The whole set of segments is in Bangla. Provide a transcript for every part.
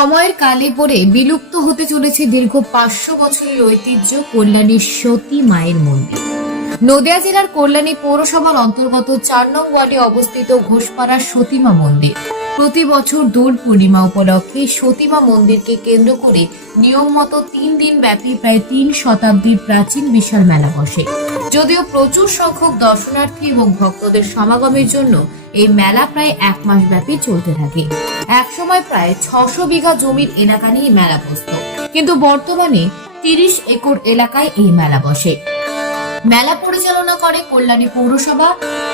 সময়ের কালে পরে বিলুপ্ত হতে চলেছে দীর্ঘ 500 বছরের ঐতিহ্য কল্যাণীর সতী মায়ের মন্দির। নদিয়া জেলার কল্যাণী পৌরসভার অন্তর্গত 4 নং ওয়ার্ডে অবস্থিত ঘোষপাড়া সতীমা মন্দির। প্রতি বছর দোল পূর্ণিমা উপলক্ষে সতীমা মন্দিরকে কেন্দ্র করে নিয়ম মতো 3 দিন ব্যাপী প্রায় 3 শতাব্দীর প্রাচীন বিশাল মেলা বসে। যদিও প্রচুর সংখ্যক দর্শনার্থী এবং ভক্তদের সমাগমের জন্য এই মেলা প্রায় 1 মাস ব্যাপী চলতে থাকে। একসময় প্রায় 600 বিঘা জমির এলাকা নিয়ে মেলা বসত, কিন্তু বর্তমানে 30 একর এলাকায় এই মেলা বসে। মেলা পরিচালনা করে কল্যাণী পৌরসভা।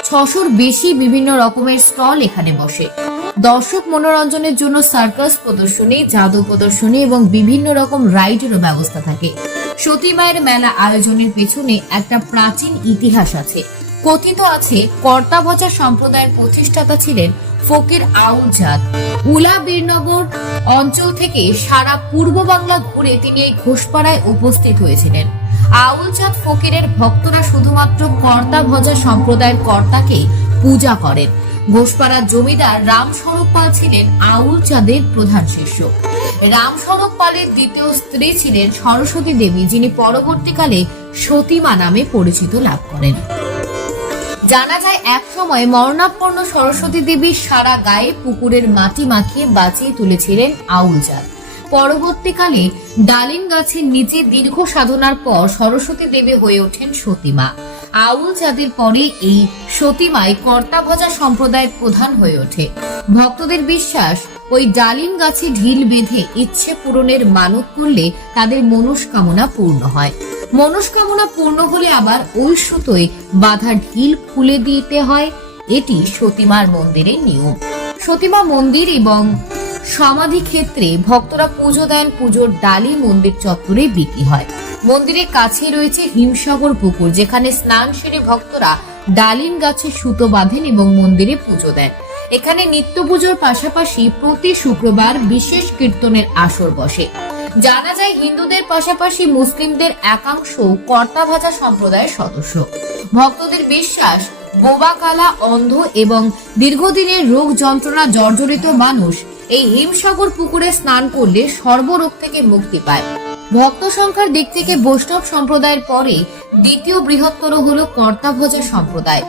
600-র বেশি বিভিন্ন রকমের স্টল এখানে বসে। দর্শক মনোরঞ্জনের জন্য সার্কাস প্রদর্শনী, জাদু প্রদর্শনী এবং বিভিন্ন রকম রাইডেরও ব্যবস্থা থাকে। সতী মায়ের মেলা আয়োজনের পেছনে একটা প্রাচীন ইতিহাস আছে। কথিত আছে কর্তাভজা সম্প্রদায়ের প্রতিষ্ঠাতা ছিলেন ফকির আউল চাঁদ। উলা বীরনগর অঞ্চল থেকে সারা পূর্ব বাংলা ঘুরে তিনি এই ঘোষপাড়ায় উপস্থিত হয়েছিলেন। আউল চাঁদ ফকিরের ভক্তরা শুধুমাত্র কর্তাভজা সম্প্রদায়ের কর্তাকে পূজা করেন। ঘোষপাড়ার জমিদার রামস্বরূপ পাল ছিলেন আউল চাঁদের প্রধান শিষ্য। রামস্বরূপ পালের দ্বিতীয় স্ত্রী ছিলেন সরস্বতী দেবী, যিনি পরবর্তীকালে সতীমা নামে পরিচিত লাভ করেন। জানা যায় এক সময় মরণাপন্ন সরস্বতী দেবীর সারা গায়ে পুকুরের মাটি মাখিয়ে বাঁচিয়ে তুলেছিলেন আউল চাঁদ। পরবর্তীকালে ডালিম গাছের নিচে দীর্ঘ সাধনার পর সরস্বতী দেবী হয়ে ওঠেন সতীমা। আউল চাঁদের পরে এই সতীমাই কর্তাভজা সম্প্রদায়ের প্রধান হয়ে ওঠে। ভক্তদের বিশ্বাস, ওই ডালিম গাছে ঢিল বেঁধে ইচ্ছে পূরণের মানত করলে তাদের মনস্কামনা পূর্ণ হয়। মনস্কামনা পূর্ণ হলে আবার ওই সুতোয় বাঁধা ঢিল খুলে দিতে হয়। এটি সতীমার মন্দিরের নিয়ম। সতীমা মন্দির এবং সমাধি ক্ষেত্রে ভক্তরা পুজো দেন। পুজোর ডালি মন্দির চত্বরে বিক্রি হয়। মন্দিরের কাছে রয়েছে হিমসাগর পুকুর, যেখানে স্নান সেরে ভক্তরা ডালিম গাছে সুতো বাঁধেন এবং মন্দিরে পুজো দেন। এখানে নিত্য পুজোর পাশাপাশি প্রতি শুক্রবার বিশেষ কীর্তনের আসর বসে। জানা যায় হিন্দুদের পাশাপাশি মুসলিমদের একাংশ কর্তাভজা সম্প্রদায়ের সদস্য। ভক্তদের বিশ্বাস, বোবা, কালা, অন্ধ এবং দীর্ঘদিনের রোগ যন্ত্রণা জর্জরিত মানুষ এই হিমসাগর পুকুরে স্নান করলে সর্বরোগ থেকে মুক্তি পায়। ভক্ত সংখ্যার দিক থেকে বৈষ্ণব সম্প্রদায়ের পরে দ্বিতীয় বৃহত্তর হলো কর্তাভজা সম্প্রদায়।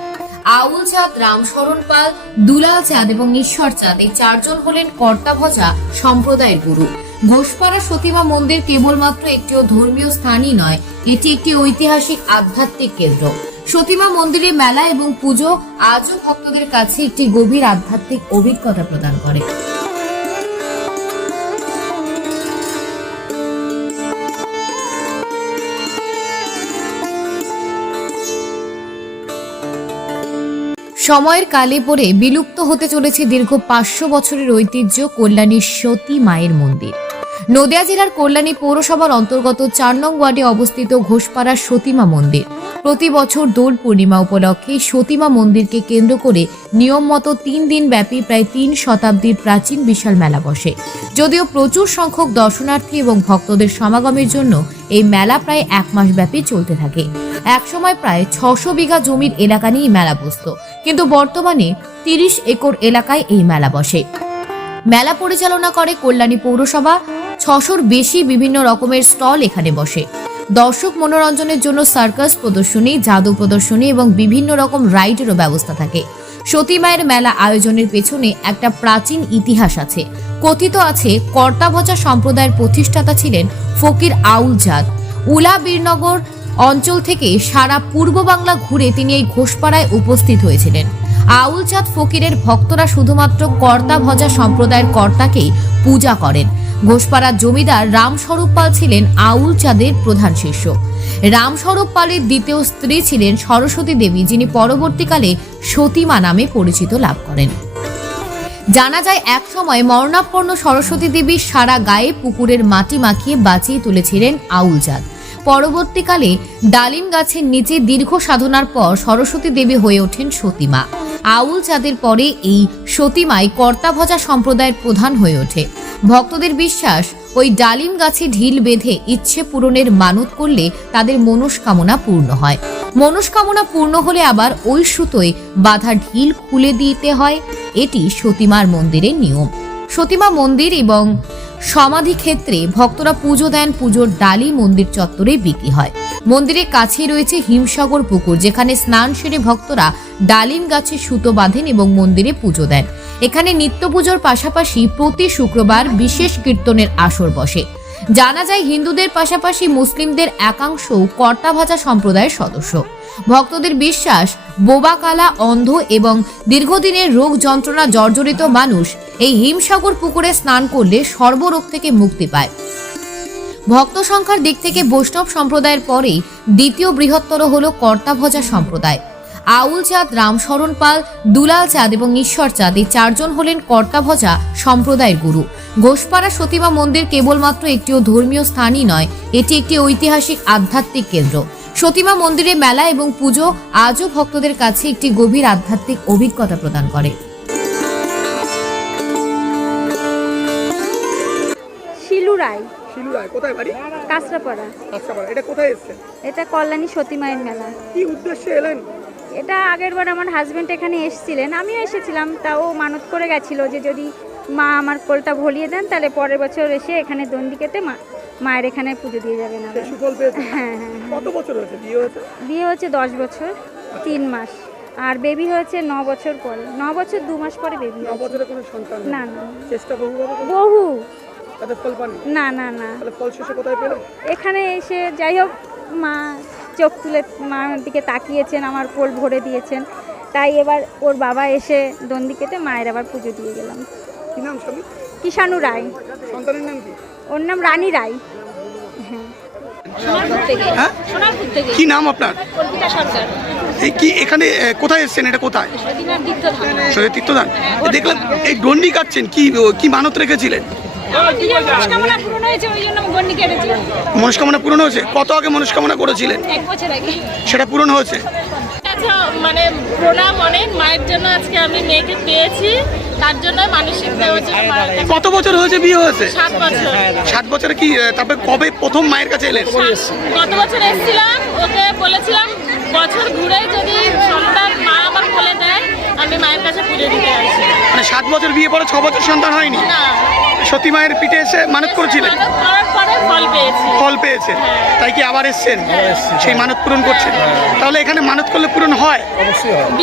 আউল চাঁদ, রামশরণ পাল, দুলাল চাঁদ এবং ঈশ্বর চাঁদ এই 4 জন হলেন কর্তাভজা সম্প্রদায়ের গুরু। ঘোষপাড়া সতীমা মন্দির কেবলমাত্র একটি ধর্মীয় স্থানই নয়, এটি একটি ঐতিহাসিক আধ্যাত্মিক কেন্দ্র। সতীমা মন্দিরে মেলা এবং পুজো আজও ভক্তদের কাছে একটি গভীর আধ্যাত্মিক অভিজ্ঞতা প্রদান করে। সময়ের কালে পরে বিলুপ্ত হতে চলেছে দীর্ঘ 500 বছরের ঐতিহ্য কল্যাণীর সতী মায়ের মন্দির। নদিয়া জেলার কল্যাণী পৌরসভার অন্তর্গত 4 নং ওয়ার্ডে অবস্থিত ঘোষপাড়া সতীমা মন্দির। প্রতি বছর দোল পূর্ণিমা উপলক্ষে সতীমা মন্দিরকে কেন্দ্র করে নিয়ম মতো 3 দিন ব্যাপী প্রায় 3 শতাব্দীর প্রাচীন বিশাল মেলা বসে। যদিও প্রচুর সংখ্যক দর্শনার্থী এবং ভক্তদের সমাগমের জন্য এই মেলা প্রায় 1 মাস ব্যাপী চলতে থাকে। একসময় প্রায় 600 বিঘা জমির এলাকা নিয়ে মেলা বসত, কিন্তু বর্তমানে 30 একর এলাকায় এই মেলা বসে। মেলা পরিচালনা করে কল্যাণী পৌরসভা। 600-র বেশি বিভিন্ন রকমের স্টল এখানে বসে। দর্শক মনোরঞ্জনের জন্য সার্কাস প্রদর্শনী, জাদু প্রদর্শনী এবং বিভিন্ন রকম রাইডেরও ব্যবস্থা থাকে। সতী মায়ের মেলা আয়োজনের পেছনে একটা প্রাচীন ইতিহাস আছে। কথিত আছে কর্তাভজা সম্প্রদায়ের প্রতিষ্ঠাতা ছিলেন ফকির আউল চাঁদ। উলা বীরনগর অঞ্চল থেকে সারা পূর্ব বাংলা ঘুরে তিনি এই ঘোষপাড়ায় উপস্থিত হয়েছিলেন। আউল চাঁদ ফকিরের ভক্তরা শুধুমাত্র কর্তাভজা সম্প্রদায়ের কর্তাকেই পূজা করেন। ঘোষপাড়ার জমিদার রামস্বরূপ পাল ছিলেন আউল চাঁদের প্রধান শিষ্য। রামস্বরূপ পালের দ্বিতীয় স্ত্রী ছিলেন সরস্বতী দেবী, যিনি পরবর্তীকালে সতীমা নামে পরিচিত লাভ করেন। জানা যায় এক সময় মরণাপন্ন সরস্বতী দেবীর সারা গায়ে পুকুরের মাটি মাখিয়ে বাঁচিয়ে তুলেছিলেন আউল চাঁদ। পরবর্তীকালে ডালিম গাছের নিচে দীর্ঘ সাধনার পর সরস্বতী দেবী হয়ে ওঠেন সতীমা। আউল চাঁদের পরে এই সতীমাই কর্তাভজা সম্প্রদায়ের প্রধান হয়ে ওঠে। ভক্তদের বিশ্বাস, ওই ডালিম গাছে ঢিল বেঁধে ইচ্ছে পূরণের মানত করলে তাদের মনস্কামনা পূর্ণ হয়। মনস্কামনা পূর্ণ হলে আবার ওই সুতোয় বাঁধা ঢিল খুলে দিতে হয়। এটি সতীমার মন্দিরের নিয়ম। সতীমা মন্দির এবং সমাধি ক্ষেত্রে ভক্তরা পুজো দেন। পুজোর ডালি মন্দির চত্বরে বিক্রি হয়। মন্দিরের কাছেই রয়েছে হিমসাগর পুকুর, যেখানে স্নান সেরে ভক্তরা ডালিম গাছে সুতো বাঁধেন এবং মন্দিরে পুজো দেন। এখানে নিত্য পুজোর পাশাপাশি প্রতি শুক্রবার বিশেষ কীর্তনের আসর বসে। জানা যায় হিন্দুদের পাশাপাশি মুসলিমদের একাংশও কর্তাভাজা সম্প্রদায়ের সদস্য। ভক্তদের বিশ্বাস, বোবা কালা, অন্ধ এবং দীর্ঘদিনের রোগ যন্ত্রণা জর্জরিত মানুষ এই হিমসাগর পুকুরে স্নান করলে সর্বরোগ থেকে মুক্তি পায়। ভক্ত সংখ্যার দিক থেকে বৈষ্ণব সম্প্রদায়ের পরেই দ্বিতীয় বৃহত্তর হল কর্তাভজা সম্প্রদায়। আউল চাঁদ, রামশরণ পাল, দুলাল চাঁদ এবং ঈশ্বর চাঁদ এই চারজন হলেন কর্তাভজা সম্প্রদায়ের গুরু। ঘোষপাড়া সতীমা মন্দির কেবলমাত্র একটিও ধর্মীয় স্থানই নয়, এটি একটি ঐতিহাসিক আধ্যাত্মিক কেন্দ্র। সতীমা মন্দিরে মেলা এবং পুজো আজও ভক্তদের কাছে একটি গভীর আধ্যাত্মিক অভিজ্ঞতা প্রদান করে। শিলু রায়। শিলু রায়, কোথায় বাড়ি? কাঁচরাপাড়া। কাঁচরাপাড়া। এটা কোথায় এসেছে? এটা কল্যাণী সতী মায়ের মেলা। কি উদ্দেশ্যে এলেন? এটা আগের বার আমার হাজবেন্ড এখানে এসেছিলেন, আমিও এসেছিলাম, তাও মানত করে গেছিল যে যদি মা আমার কোলটা ভরিয়ে দেন তাহলে পরের বছর এসে এখানে দণ্ডিকেতে মায়ের এখানে পুজো দিয়ে যাবেন। সুফল পেয়েছে? হ্যাঁ। কত বছর হয়েছে বিয়ে হয়েছে? বিয়ে হচ্ছে 10 বছর 3 মাস, আর বেবি হয়েছে 9 বছর পরে, 9 বছর 2 মাস পরে বেবি। 9 বছরে কোনো সন্তান নেই? না। চেষ্টা বহু। তাতে ফল পাননি? না। তাহলে ফল শেষে কোথায় পেলেন? এখানে এসে যাই হোক মা চোখ তুলে মার দিকে তাকিয়েছেন, আমার কোল ভরে দিয়েছেন, তাই এবার ওর বাবা এসে দণ্ডিকেতে মায়ের আবার পুজো দিয়ে গেলাম। কি নাম স্বামী? কিষাণু রায়। সন্তানের নাম কি? ওর নাম রানী রায়। হ্যাঁ? কি নাম আপনার? এই কি এখানে কোথায় এসেছেন? এটা কোথায়? সতীর তীর্থদান। দেখলাম এই গন্ডি কাটছেন, কি মানত রেখেছিলেন? মনস্কামনা পূরণ হয়েছে? কত আগে মনস্কামনা করেছিলেন? 1 বছর আগে। সেটা পূরণ হয়েছে? আচ্ছা, মানে প্রণাম অনেক, মায়ের জন্য আজকে আমি মেয়েকে পেয়েছি, তার জন্য মানসিক দেওয়ার জন্য মায়ের কাছে। কত বছর হয়েছে বিয়ে হয়েছে? 7 বছর। 7 বছরে কি তারপরে কবে প্রথম মায়ের কাছে এলেন? গত বছর এসেছিলাম, ওকে বলেছিলাম বছর ঘুরে যদি সন্তান মা আমার কোলে দেয় আমি মায়ের কাছে পুজো দিতে আসি। মানে 7 বছর বিয়ে পরে 6 বছর সন্তান হয়নি? না। সতী মায়ের পিঠে এসে মানত করেছিলেন? মানত করার পরে ফল পেয়েছি। ফল পেয়েছে, তাই কি আবার এসছেন? সেই মানত পূরণ করছেন? তাহলে এখানে মানত করলে পূরণ হয়?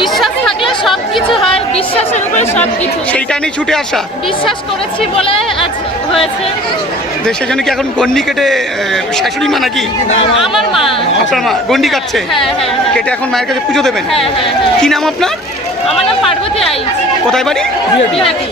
বিশ্বাস থাকলে সব কিছু হয়, বিশ্বাসের উপরে সব কিছু। সেইটা নিয়ে ছুটে আসা? বিশ্বাস করেছি বলে আজ হয়েছে। সেজন্য কি এখন গন্ডি কেটে শাশুড়ি মা নাকি? আমার মা। আপনার মা গন্ডি কাটছে? হ্যাঁ। কেটে এখন মায়ের কাছে পুজো দেবেন? হ্যাঁ। কি নাম আপনার? আমার নাম পার্বতী রায়। কোথায় বাড়ি? বিরাটি।